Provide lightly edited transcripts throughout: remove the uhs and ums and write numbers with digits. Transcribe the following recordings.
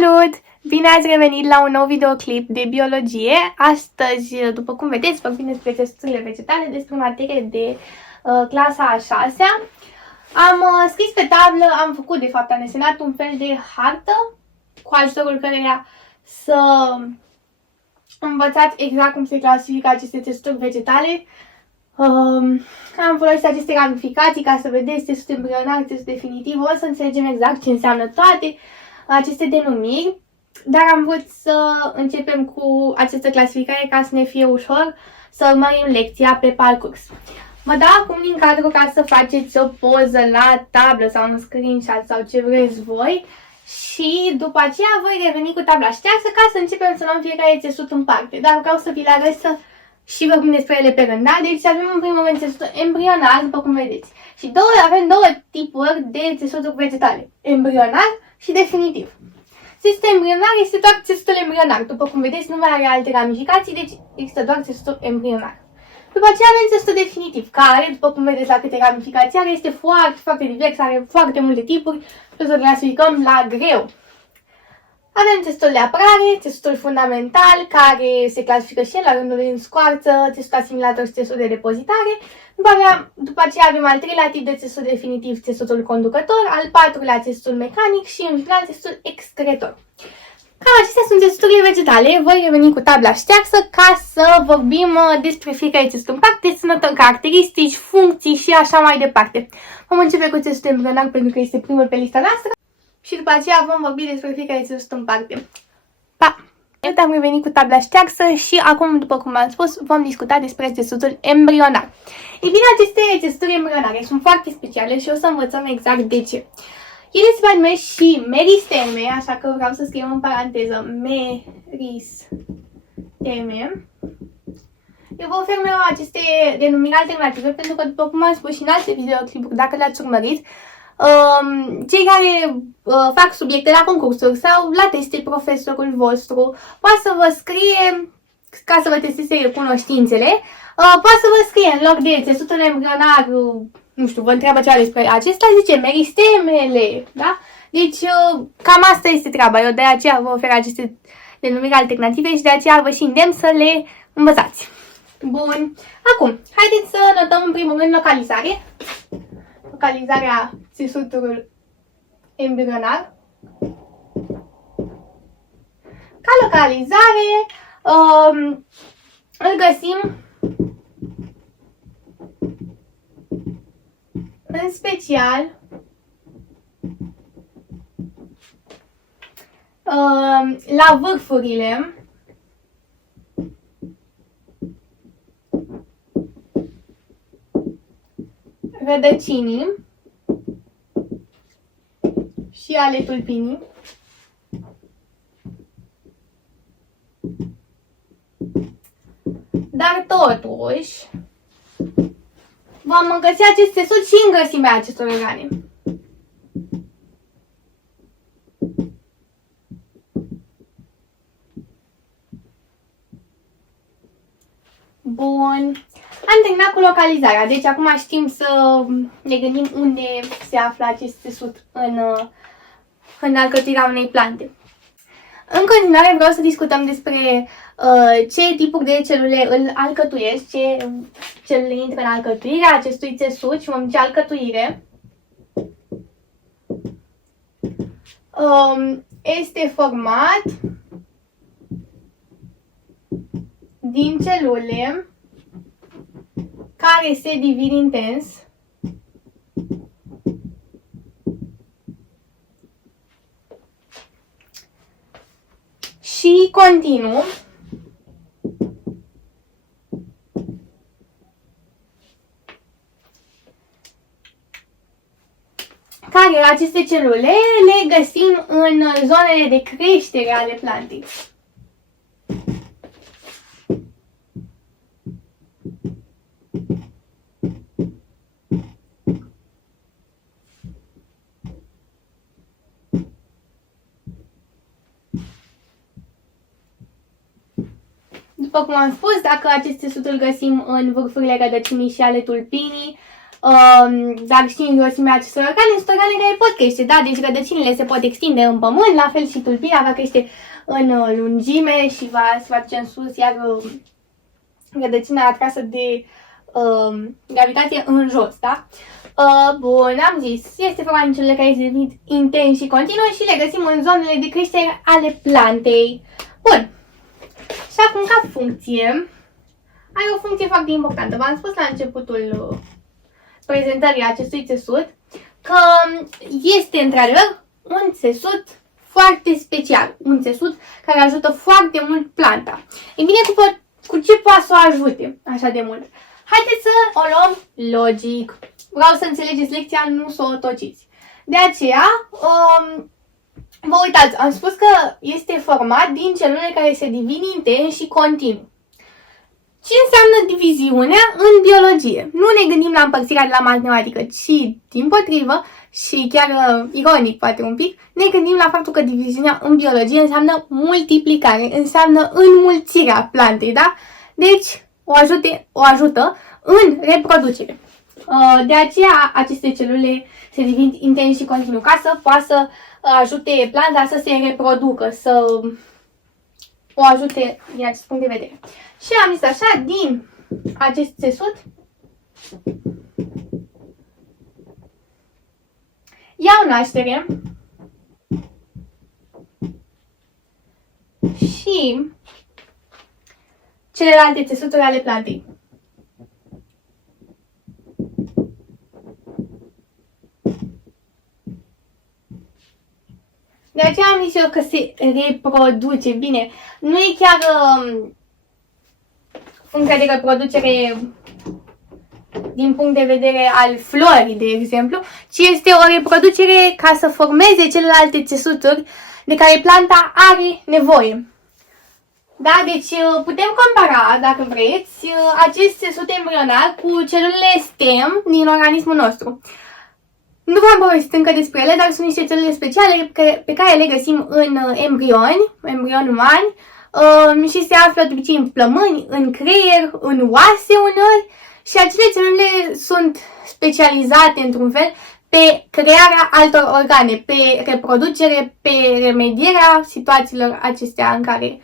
Salut! Bine ați revenit la un nou videoclip de biologie. Astăzi, după cum vedeți, vorbim despre testurile vegetale, despre materie de clasa a 6-a. Am scris pe tablă, am făcut, de fapt, am desenat un fel de hartă cu ajutorul căreia să învățați exact cum se clasifică aceste testuri vegetale. Am folosit aceste ramificații ca să vedeți testul embrionar, testul definitiv. O să înțelegem exact ce înseamnă toate aceste denumiri, dar am vrut să începem cu această clasificare ca să ne fie ușor să urmărim lecția pe parcurs. Vă dau acum din cadru ca să faceți o poză la tablă sau un screenshot sau ce vreți voi și după aceea voi reveni cu tabla ștearsă ca să începem să luăm fiecare țesut în parte. Dar vreau să vi le arăt și vorbim despre ele pe rând, da? Deci avem în primul rând țesutul embrionar, după cum vedeți. Și avem două tipuri de țesuturi vegetale, embrionar și definitiv. Țesutul embrionar este doar țesutul embrionar, după cum vedeți nu mai are alte ramificații, deci există doar țesutul embrionar. După aceea avem țesutul definitiv, care, după cum vedeți la câte ramificații are, este foarte, foarte divers, are foarte multe tipuri, trebuie să clasificăm la greu. Avem țesutul de apărare, țesutul fundamental, care se clasifică și el la rândul lui în scoarță, țesutul asimilator și țesutul de depozitare. După aceea avem al treilea tip de țesut definitiv, țesutul conducător, al patrulea țesutul mecanic și în final țesutul excretor. Cam acestea sunt țesuturile vegetale. Voi reveni cu tabla ștearsă ca să vorbim despre fiecare țesut în parte, să notăm caracteristici, funcții și așa mai departe. Vom începe cu țesutul embrionar pentru că este primul pe lista noastră. Și după aceea vom vorbi despre fiecare țesut în parte. Pa! Eu am revenit cu tabla ștearsă și acum, după cum am spus, vom discuta despre țesutul embrionar. Ei bine, aceste țesuturi embrionare sunt foarte speciale și o să învățăm exact de ce. Ele se mai numesc și meristeme, așa că vreau să scriem în paranteză meristeme. Eu vă ofer mereu aceste denumiri alternative pentru că, după cum am spus și în alte videoclipuri, dacă le-ați urmărit, cei care fac subiecte la concursuri sau la teste, profesorul vostru poate să vă scrie, ca să vă testeze cunoștințele, poate să vă scrie în loc de țesutul embrionar, nu știu, vă întreabă ceva despre acesta, zice meristemele, da? Deci cam asta este treaba. Eu de aceea vă ofer aceste denumiri alternative și de aceea vă și îndemn să le învățați. Bun. Acum, haideți să notăm în primul rând localizarea țesutului embrionar. Ca localizare îl găsim în special la vârfurile rădăcinii și ale tulpinii. Dar totuși vom găsi acest țesut și în grăsimea acestor organe. Bun. Am terminat cu localizarea, deci acum știm să ne gândim unde se află acest țesut în alcătuirea unei plante. În continuare vreau să discutăm despre ce tipuri de celule îl alcătuiesc, ce celule intră în alcătuirea acestui țesut și vom zice alcătuire. Este format din celule care se divid intens și continuu care aceste celule le găsim în zonele de creștere ale plantei. După cum am spus, dacă acest țesut îl găsim în vârfurile rădăcinii și ale tulpinii, dar știind grosimea acestor organe, sunt organe care pot crește, da? Deci rădăcinile se pot extinde în pământ, la fel și tulpina va crește în lungime și se va duce în sus, iar rădăcina atrasă de gravitație în jos, da? Bun, am zis, este vorba de celule care se devin intensi și continuu și le găsim în zonele de creștere ale plantei. Bun, și acum ca funcție, are o funcție foarte importantă. V-am spus la începutul prezentării acestui țesut că este într-adevăr un țesut foarte special, un țesut care ajută foarte mult planta. Ei bine, cu ce poate să o ajute așa de mult? Haideți să o luăm logic. Vreau să înțelegeți lecția, nu să o tociți. De aceea, vă uitați, am spus că este format din celule care se divin intens și continuu. Ce înseamnă diviziunea în biologie? Nu ne gândim la împărțirea de la matematică, ci, dimpotrivă, și chiar ironic poate un pic, ne gândim la faptul că diviziunea în biologie înseamnă multiplicare, înseamnă înmulțirea plantei, da? Deci, o ajută în reproducere. De aceea, aceste celule se divin intens și continuu, ca să poată să ajute planta să se reproducă, să o ajute din acest punct de vedere. Și am zis așa, din acest țesut, iau naștere și celelalte țesuturi ale plantei. De aceea am zis eu că se reproduce. Bine, nu e chiar funcția de reproducere din punct de vedere al florii, de exemplu, ci este o reproducere ca să formeze celelalte țesuturi de care planta are nevoie. Da? Deci putem compara, dacă vreți, acest țesut embrionar cu celulele stem din organismul nostru. Nu v-am povestit încă despre ele, dar sunt niște celule speciale pe care le găsim în embrioni umani și se află de obicei în plămâni, în creier, în oase uneori și acele celule sunt specializate într-un fel pe crearea altor organe, pe reproducere, pe remedierea situațiilor acestea în care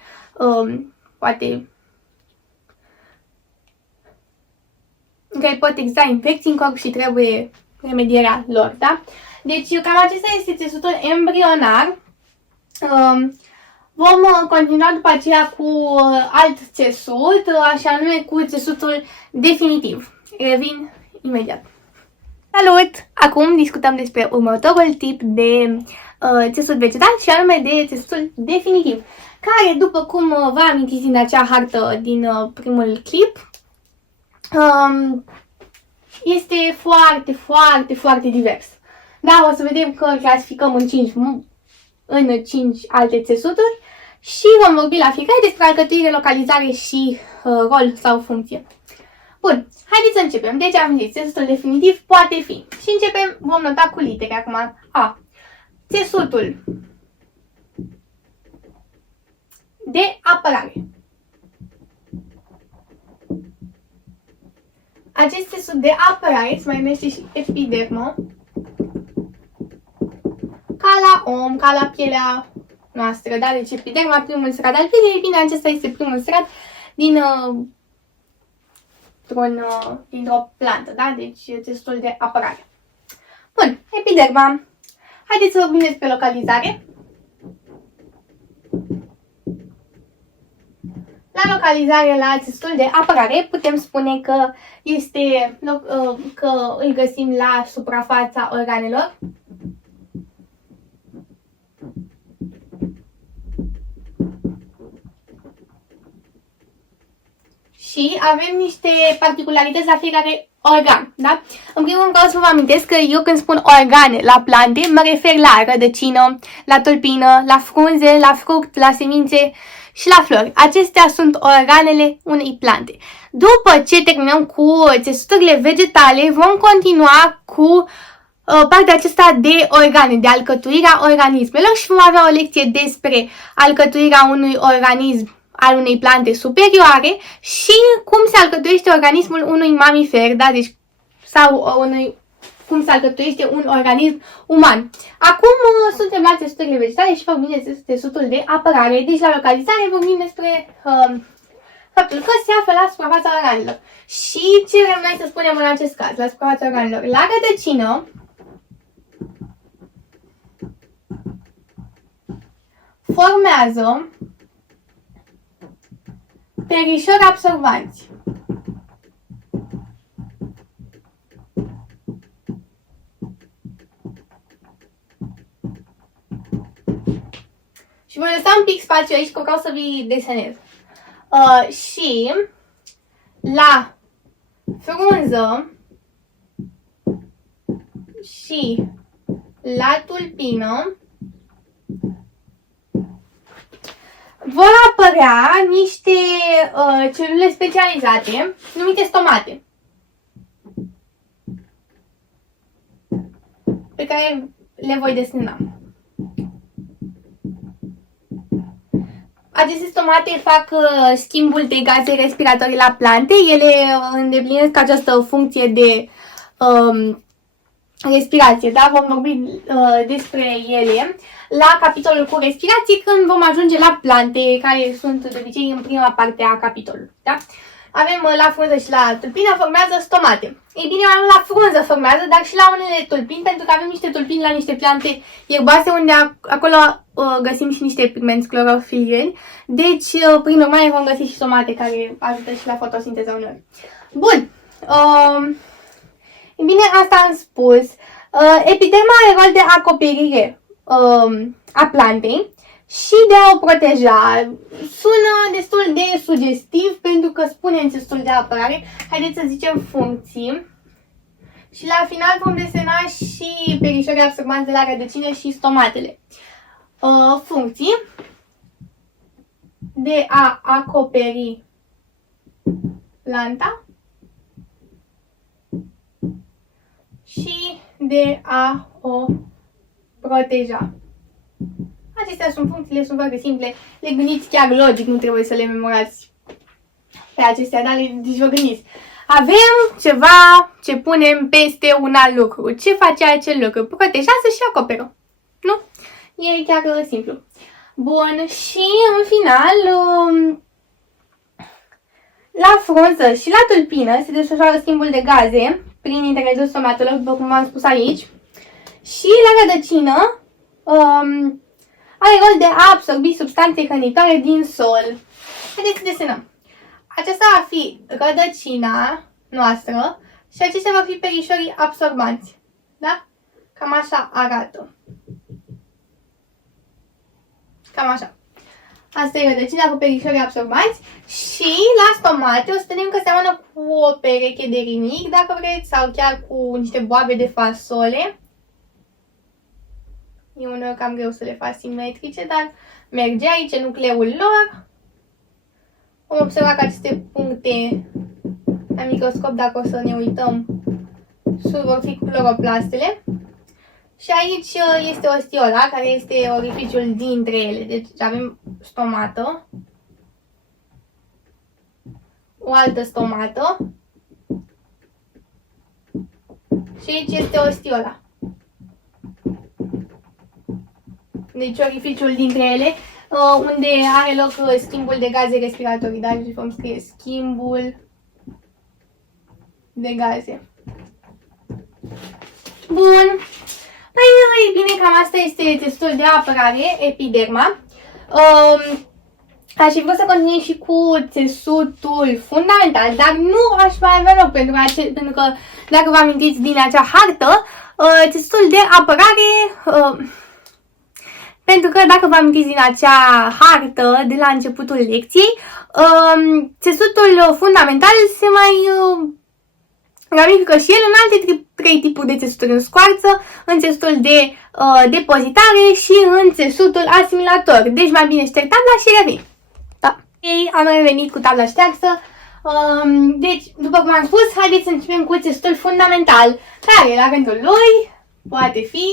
pot exista infecții în corp și trebuie remedierea lor, da? Deci cam acesta este țesutul embrionar. Vom continua după aceea cu alt țesut, așa anume cu țesutul definitiv. Revin imediat. Salut! Acum discutăm despre următorul tip de țesut vegetal și anume de țesutul definitiv, care, după cum vă amintiți din acea hartă din primul clip, este foarte, foarte, foarte divers. Da, o să vedem că îl clasificăm în 5 alte țesuturi și vom vorbi la fiecare despre alcătuire, localizare și rol sau funcție. Bun, haideți să începem. Deci am zis, țesutul definitiv poate fi. Și începem, vom nota cu litere acum. A. Țesutul de apărare. Acest țesut de apărare se mai numește și epidermă, ca la om, ca la pielea noastră, da? Deci epiderma, primul strat al pielei, bine, acesta este primul strat dintr-o plantă, da? Deci țesutul de apărare. Bun, epiderma. Haideți să vorbim despre localizare. La localizare, la țesutul de apărare, putem spune că că îl găsim la suprafața organelor. Și avem niște particularități la fiecare organ, da? În primul rând vreau să vă amintesc că eu când spun organe la plante, mă refer la rădăcină, la tulpină, la frunze, la fruct, la semințe și la flori. Acestea sunt organele unei plante. După ce terminăm cu țesuturile vegetale, vom continua cu partea aceasta de organe, de alcătuirea organismelor și vom avea o lecție despre alcătuirea unui organism al unei plante superioare și cum se alcătuiește organismul unui mamifer, da? Deci sau unui, cum se alcătuiește un organism uman. Acum suntem la țesuturile vegetale și vorbim despre țesutul de apărare. Deci la localizare vorbim despre faptul că se află la suprafața organelor. Și ce vrem noi să spunem în acest caz, la suprafața organelor? La rădăcină formează perișori absorbanți. Și voi lăsa un pic spațiu aici, că vreau să vi desenez. Și la frunză și la tulpină vor apărea niște celule specializate numite stomate, pe care le voi desena. Aceste stomate fac schimbul de gaze respiratorii la plante. Ele îndeplinesc această funcție de respirație, da? Vom vorbi despre ele la capitolul cu respirație când vom ajunge la plante, care sunt de obicei în prima parte a capitolului, da? Avem la frunză și la tulpină formează stomate. Ei bine, la frunză formează, dar și la unele tulpini, pentru că avem niște tulpini la niște plante ierbase, unde acolo găsim și niște pigmenți clorofilieni. Deci, prin urmare, vom găsi și stomate care ajută și la fotosinteză uneori. Bun. Ei bine, asta am spus. Epiderma are rol de acoperire a plantei și de a o proteja. Sună destul de sugestiv pentru că spune în țesutul de apărare. Haideți să zicem funcții. Și la final vom desena și perișorii absorbanți de la rădăcină și stomatele. Funcții de a acoperi planta și de a o proteja. Acestea sunt funcțiile, sunt foarte simple. Le gândiți chiar logic, nu trebuie să le memorați pe acestea, dar deci vă gândiți. Avem ceva ce punem peste un alt lucru. Ce face acel lucru? Protejează și acoperă. Nu? E chiar simplu. Bun, și în final, la frunză și la tulpină se desfășoară schimbul de gaze prin intermediul stomatelor, după cum v-am spus aici. Și la rădăcină are rol de a absorbi substanțe hrănitoare din sol. Haideți să desenăm. Aceasta va fi rădăcina noastră și acestea vor fi perișorii absorbanți. Da? Cam așa arată. Cam așa. Asta e rădăcina cu perișorii absorbanți. Și la stomate o să vedem că seamănă cu o pereche de rinic, dacă vreți, sau chiar cu niște boabe de fasole. E uneori cam greu să le faci simetrice, dar merge aici nucleul lor. Vom observa că aceste puncte la microscop, dacă o să ne uităm, vor fi cloroplastele. Și aici este ostiola, care este orificiul dintre ele. Deci avem stomată, o altă stomată și aici este ostiola. Deci orificiul dintre ele, unde are loc schimbul de gaze respiratorii. Da? Deci vom scrie schimbul de gaze. Bun. Păi, bine, cam asta este țesutul de apărare, epiderma. Aș fi vrut să continui și cu țesutul fundamental, dar nu aș mai avea loc, pentru că, dacă vă amintiți din acea hartă, țesutul de apărare... Pentru că, dacă vă amintiți din acea hartă de la începutul lecției, țesutul fundamental se mai ramifică și el în alte trei tipuri de țesuturi, în scoarță, în țesutul de depozitare și în țesutul asimilator. Deci mai bine șterg tabla și revin. Da. Ei, am revenit cu tabla ștearsă. Deci, după cum am spus, haideți să începem cu țesutul fundamental, care la rândul lui poate fi...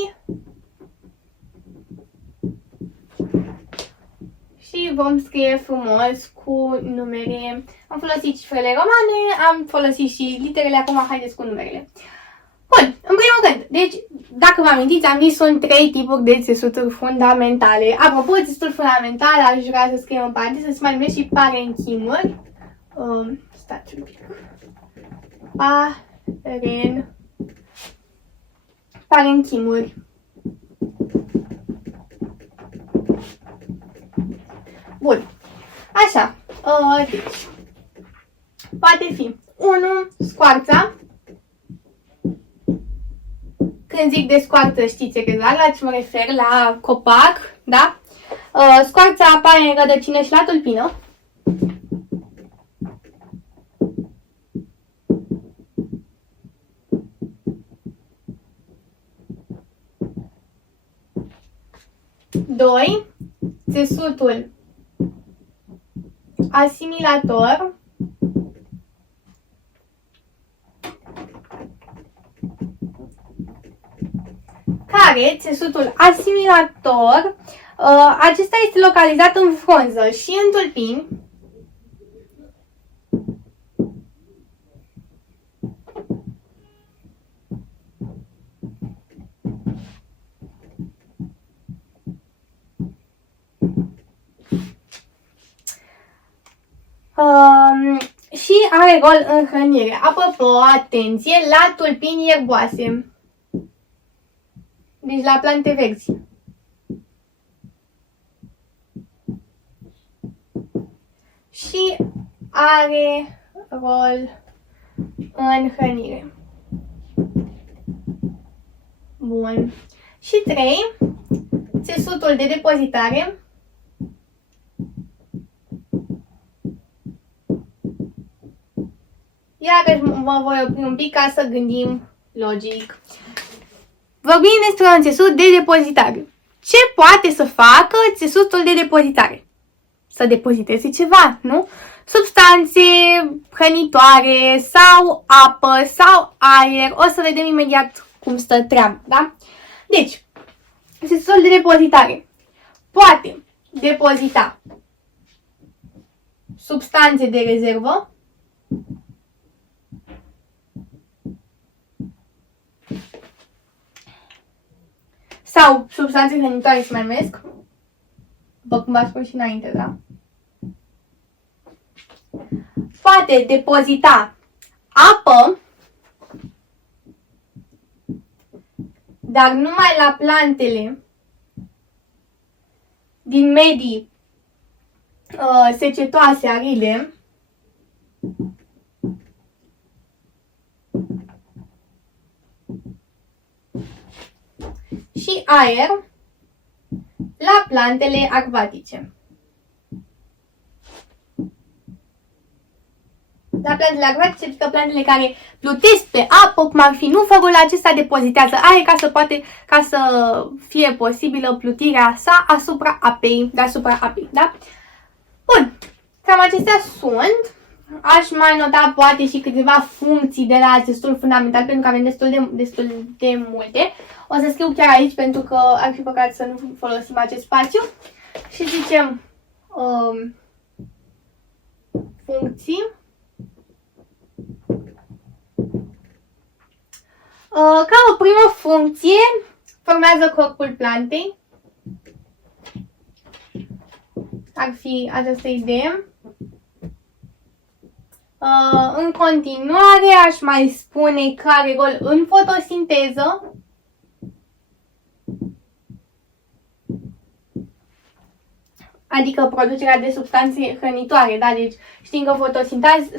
Și și vom scrie frumos cu numere. Am folosit cifrele romane, am folosit și literele, acum haideți cu numerele. Bun, în primul rând, deci, dacă vă amintiți, am zis sunt 3 tipuri de țesuturi fundamentale. Apropo, țesuturi fundamentale, aș vrea să scriem în paranteză, să se mai numesc și parenchimuri. Stați un pic. Parenchimuri. Bun. Așa. Deci, poate fi 1. Scoarța. Când zic de scoarță, știți exact la ce mă refer, la copac, da? Scoarța apare în rădăcină și la tulpină. Doi, țesutul asimilator. Care, țesutul asimilator, acesta este localizat în frunză și în tulpini. Și are rol în hrănire. Apropo, atenție, la tulpini ierboase. Deci la plante verzi. Și are rol în hrănire. Bun. Și 3. Țesutul de depozitare. Iarăși mă voi opri un pic ca să gândim logic. Vorbim despre un țesut de depozitare. Ce poate să facă țesutul de depozitare? Să depoziteze ceva, nu? Substanțe hrănitoare sau apă sau aer. O să vedem imediat cum stă treaba, da? Deci, țesutul de depozitare poate depozita substanțe de rezervă, sau substanțe hrănitoare, se mai numesc, după cum v-am spus și înainte, da? Poate depozita apă, dar numai la plantele din medii secetoase, aride, și aer la plantele acvatice. La plantele acvatice, adică plantele care plutesc pe apă, cum ar fi nuforul, acesta depozitează aer ca să fie posibilă plutirea sa asupra apei, deasupra apei, da? Bun, cam acestea sunt. Aș mai nota poate și câteva funcții de la țesutul fundamental, pentru că avem destul de multe. O să scriu chiar aici pentru că ar fi păcat să nu folosim acest spațiu. Și zicem funcții. Ca o primă funcție, formează corpul plantei. Ar fi această idee. În continuare, aș mai spune că are rol în fotosinteză. Adică producerea de substanțe hrănitoare, da? Deci știm că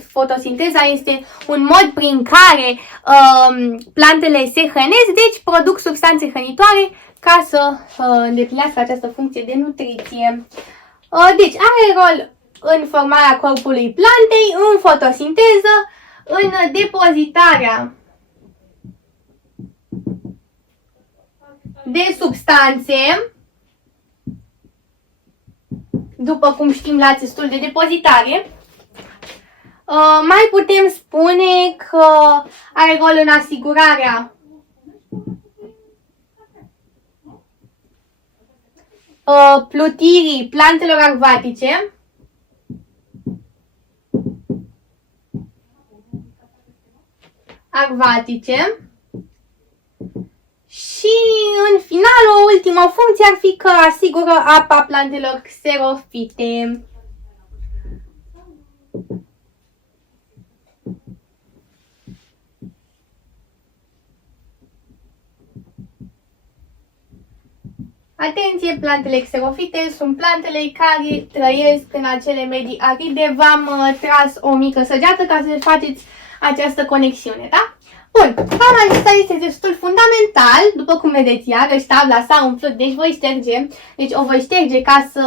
fotosinteza este un mod prin care plantele se hrănesc, deci produc substanțe hrănitoare ca să îndeplinească această funcție de nutriție. Deci are rol în formarea corpului plantei, în fotosinteză, în depozitarea de substanțe, după cum știm la țesutul de depozitare. Mai putem spune că are rol în asigurarea plutirii plantelor acvatice, și în final o ultimă funcție ar fi că asigură apa plantelor xerofite. Atenție, plantele xerofite sunt plantele care trăiesc în acele medii aride. V-am tras o mică săgeată ca să faceți această conexiune, da? Bun, cam acesta este destul fundamental, după cum vedeți, iarăși tabla s-a umplut, deci o voi șterge ca să...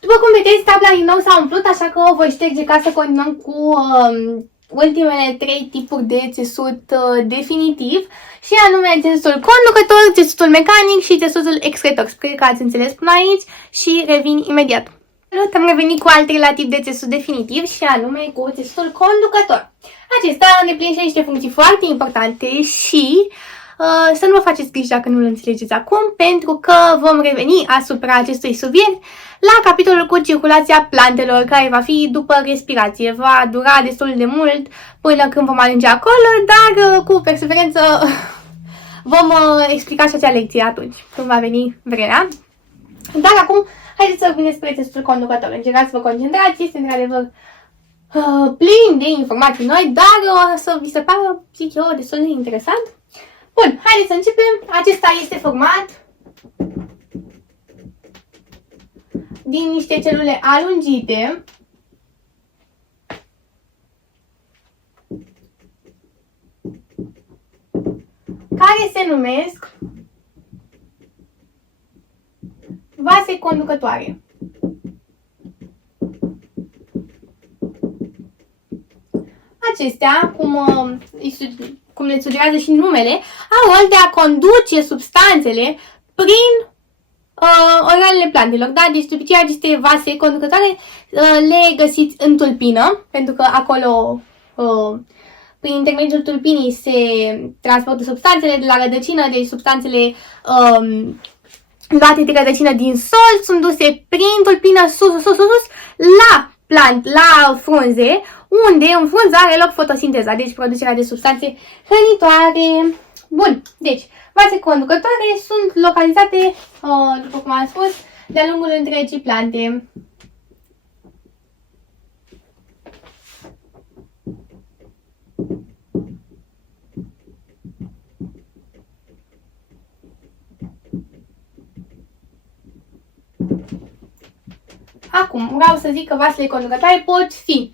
După cum vedeți, tabla din nou s-a umplut, așa că o voi șterge ca să continuăm cu ultimele 3 tipuri de țesut definitiv, și anume țesutul conducător, țesutul mecanic și țesutul excretor. Sper că ați înțeles până aici și revin imediat. Am revenit cu al treilea tip de țesut definitiv și anume cu țesutul conducător. Acesta îndeplinește niște funcții foarte importante și să nu vă faceți griji dacă nu-l înțelegeți acum, pentru că vom reveni asupra acestui subiect la capitolul cu circulația plantelor, care va fi după respirație. Va dura destul de mult până când vom ajunge acolo, dar cu perseverență vom explica și acea lecție atunci, când va veni vremea. Dar acum, haideți să vorbim despre țesutul conducător. Încercați să vă concentrați, este într-adevăr plin de informații noi, dar o să vi se pară, zic eu, destul de interesant. Bun, haideți să începem. Acesta este format din niște celule alungite care se numesc vase conducătoare. Acestea, cum le sugerează și numele, au rol de a conduce substanțele prin organele plantelor. Da? Deci, după aceea, aceste vase conducătoare le găsiți în tulpină, pentru că acolo, prin intermediul tulpinii, se transportă substanțele de la rădăcină, deci substanțele luate de rădăcină din sol sunt duse prin tulpină sus, la plant, la frunze, unde în frunză are loc fotosinteza, deci producerea de substanțe hrănitoare. Bun, deci, vase conducătoare sunt localizate, după cum am spus, de-a lungul întregii plante. Acum, vreau să zic că vasele conducătoare pot fi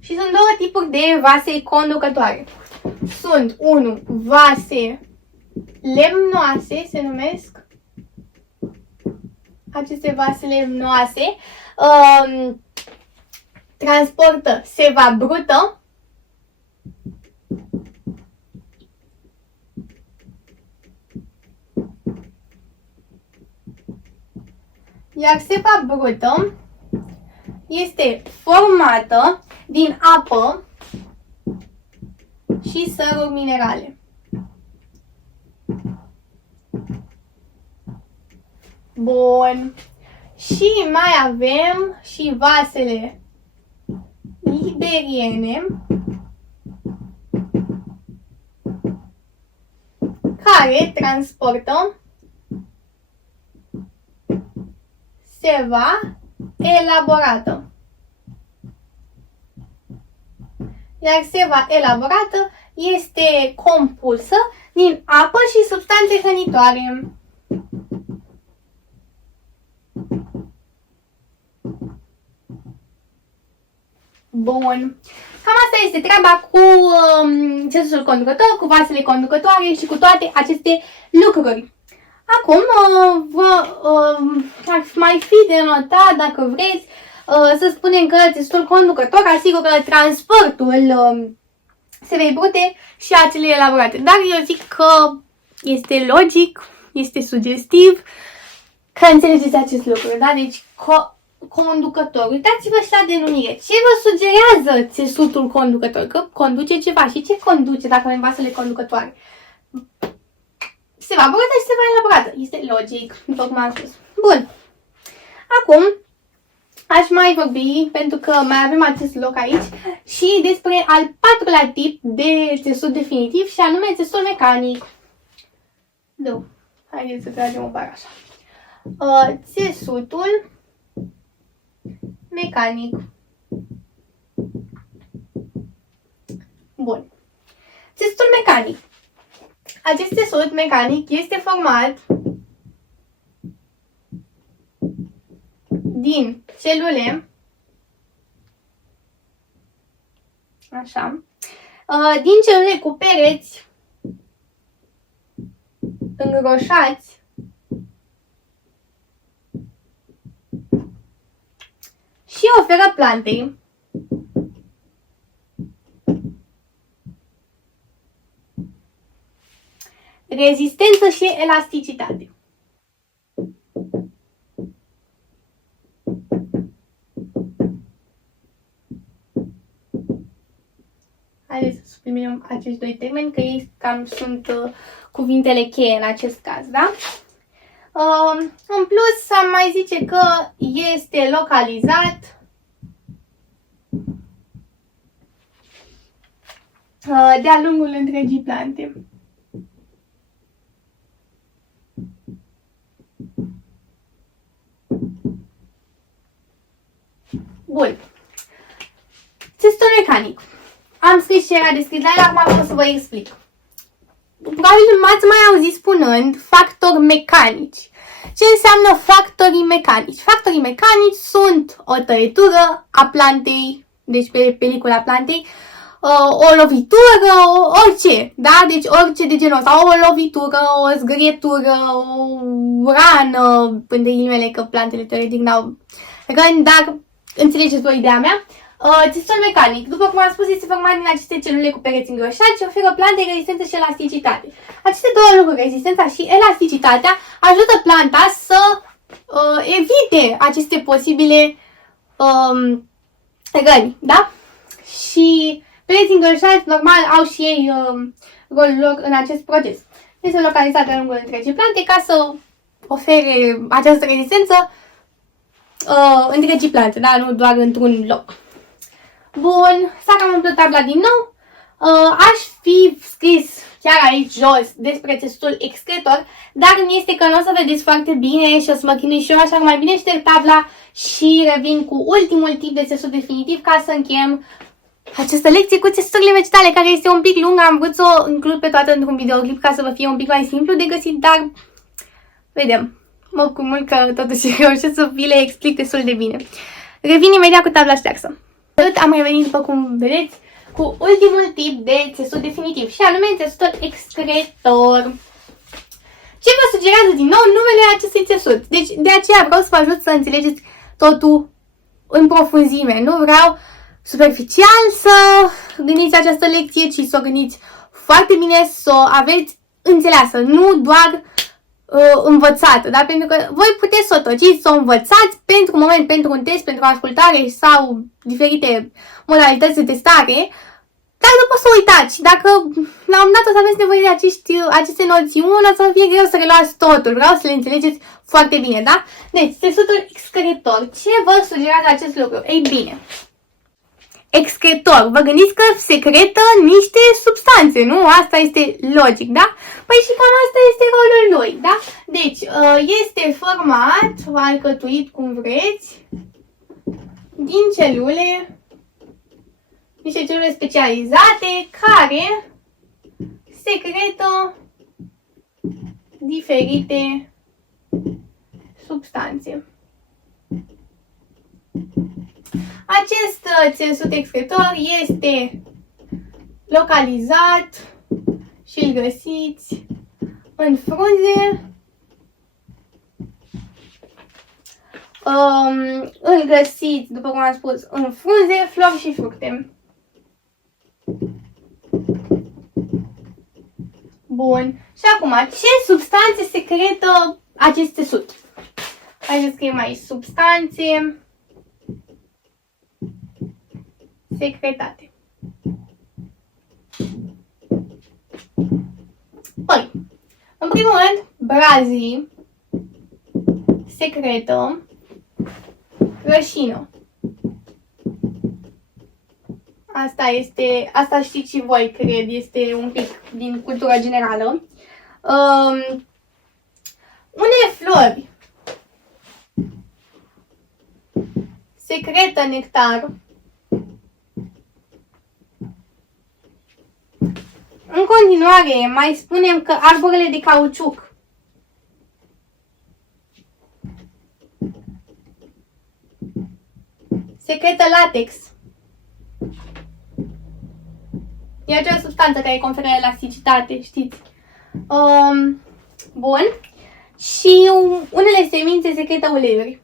și sunt două tipuri de vase conducătoare. Sunt, 1, vase lemnoase, se numesc. Aceste vase lemnoase transportă seva brută, iar seva brută este formată din apă și săruri minerale. Bun. Și mai avem și vasele liberiene, care transportă seva elaborată. Iar seva elaborată este compusă din apă și substanțe hrănitoare. Bun. Cam asta este treaba cu țesutul conducător, cu vasele conducătoare și cu toate aceste lucruri. Acum ar mai fi de notat, dacă vreți, să spunem că țesutul conducător asigură transportul sevei brute și a celei elaborate. Dar eu zic că este logic, este sugestiv că înțelegeți acest lucru, da? Deci conducător. Uitați-vă și la denumire. Ce vă sugerează țesutul conducător? Că conduce ceva. Și ce conduce dacă avem vasele conducătoare? Se va băgătă și se va elaborată. Este logic, după cum am spus. Bun. Acum, aș mai vorbi, pentru că mai avem acest loc aici, și despre al patrulea tip de țesut definitiv, și anume țesutul mecanic. Da. Haideți să tragem o bară așa. Țesutul mecanic. Bun. Țesutul mecanic. Acest țesut mecanic este format din celule, așa, din celule cu pereți îngroșați și oferă plantei rezistență și elasticitate. Haideți să subliniem acești doi termeni, că ei cam sunt cuvintele cheie în acest caz, da? În plus, am mai zice că este localizat de-a lungul întregii plante. Bun. Țesutul mecanic. Am scris ce era de scris, dar acum vreau să vă explic. Probabil m-ați mai auzit spunând factori mecanici. Ce înseamnă factorii mecanici? Factorii mecanici sunt o tăietură a plantei, deci pe pelicula plantei, o lovitură, orice, da? Deci orice de genul ăsta, o lovitură, o zgrietură, o rană, între ghilimele că plantele teoretic n-au răni, dar înțelegeți voi ideea mea. Țesutul mecanic, după cum am spus, este format din aceste celule cu pereți îngroșați și oferă plantei rezistență și elasticitate. Aceste două lucruri, rezistența și elasticitatea, ajută planta să evite aceste posibile răni, da? Și pereți îngroșați, normal, au și ei rolul lor în acest proces. Este localizat de-a lungul întregii plante ca să ofere această rezistență întregii plante, da? Nu doar într-un loc. Bun, s-a cam umplut tabla din nou. Aș fi scris chiar aici jos despre țesutul excretor, dar mi este că nu o să vedeți foarte bine și o să mă chinui și eu, așa că mai bine șterg tabla și revin cu ultimul tip de țesut definitiv ca să încheiem această lecție cu țesuturile vegetale, care este un pic lungă. Am vrut să o includ pe toată într-un videoclip ca să vă fie un pic mai simplu de găsit, dar vedem. Mă bucur mult că totuși reușesc să vi le explic destul de bine. Revin imediat cu tabla ștearsă. Am revenit, după cum vedeți, cu ultimul tip de țesut definitiv, și anume țesutul excretor. Ce vă sugerează din nou numele acestui țesut? Deci de aceea vreau să vă ajut să înțelegeți totul în profunzime. Nu vreau superficial să gândiți această lecție, ci să o gândiți foarte bine, să o aveți înțeleasă, nu doar învățată, da? Pentru că voi puteți să o tociți, să o învățați pentru un moment, pentru un test, pentru ascultare sau diferite modalități de testare, dar după să uitați. Și dacă la un moment dat o să aveți nevoie de aceste noțiuni, o să fie greu să reluați totul. Vreau să le înțelegeți foarte bine, da? Deci, țesutul excretor. Ce vă sugerează acest lucru? Ei bine, excretor. Vă gândiți că secretă niște substanțe, nu? Asta este logic, da? Păi și cam asta este rolul lui, da? Deci, este format, alcătuit cum vreți, din celule, niște celule specializate care secretă diferite substanțe. Acest țesut excretor este localizat și îl găsiți în frunze, îl găsiți, după cum am spus, în frunze, flori și fructe. Bun. Și acum, ce substanțe secretă acest țesut? Hai să scriem aici substanțe secretate. Păi, în primul rând, brazii, secretă, rășină. Asta știți și voi, cred, este un pic din cultura generală. Unele flori, secretă, nectar. În continuare, mai spunem că arborele de cauciuc. Secretă latex. E acea substanță care conferă elasticitate, știți? Bun. Și unele semințe secretă uleiuri.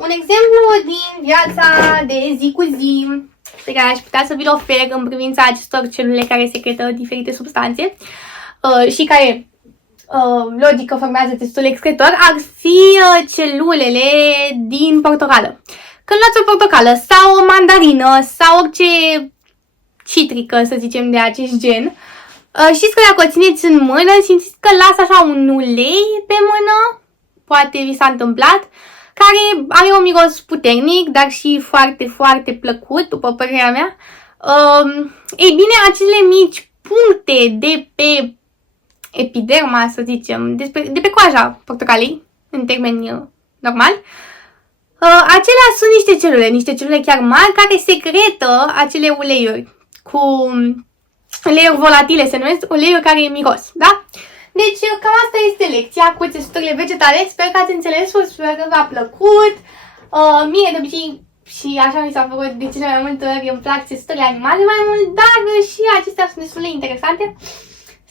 Un exemplu din viața de zi cu zi pe care aș putea să vi-l ofer în privința acestor celule care secretă diferite substanțe și care logică formează testul excretor ar fi celulele din portocală. Când luați o portocală sau o mandarină sau orice citrică, să zicem, de acest gen, știți că dacă o țineți în mână, simțiți că lasă așa un ulei pe mână, poate vi s-a întâmplat, care are un miros puternic, dar și foarte, foarte plăcut, după părerea mea. Ei bine, acele mici puncte de pe epiderma, să zicem, de pe coaja portocalei, în termeni normali, acelea sunt niște celule chiar mari care secretă acele uleiuri, cu uleiuri volatile se numesc, uleiuri care miros, da? Deci cam asta este lecția cu țesuturile vegetale, sper că ați înțeles-o, sper că v-a plăcut. Mie de obicei, și așa mi s-a făcut de cele mai multe ori, îmi plac țesuturile animale mai mult, dar și acestea sunt destul de interesante.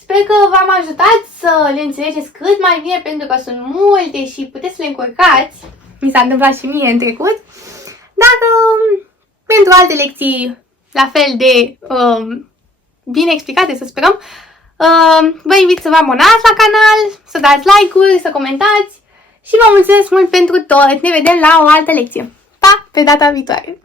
Sper că v-am ajutat să le înțelegeți cât mai bine, pentru că sunt multe și puteți să le încurcați. Mi s-a întâmplat și mie în trecut. Dar pentru alte lecții la fel de bine explicate, să sperăm, vă invit să vă abonați la canal, să dați like-uri, să comentați și vă mulțumesc mult pentru tot. Ne vedem la o altă lecție. Pa! Pe data viitoare!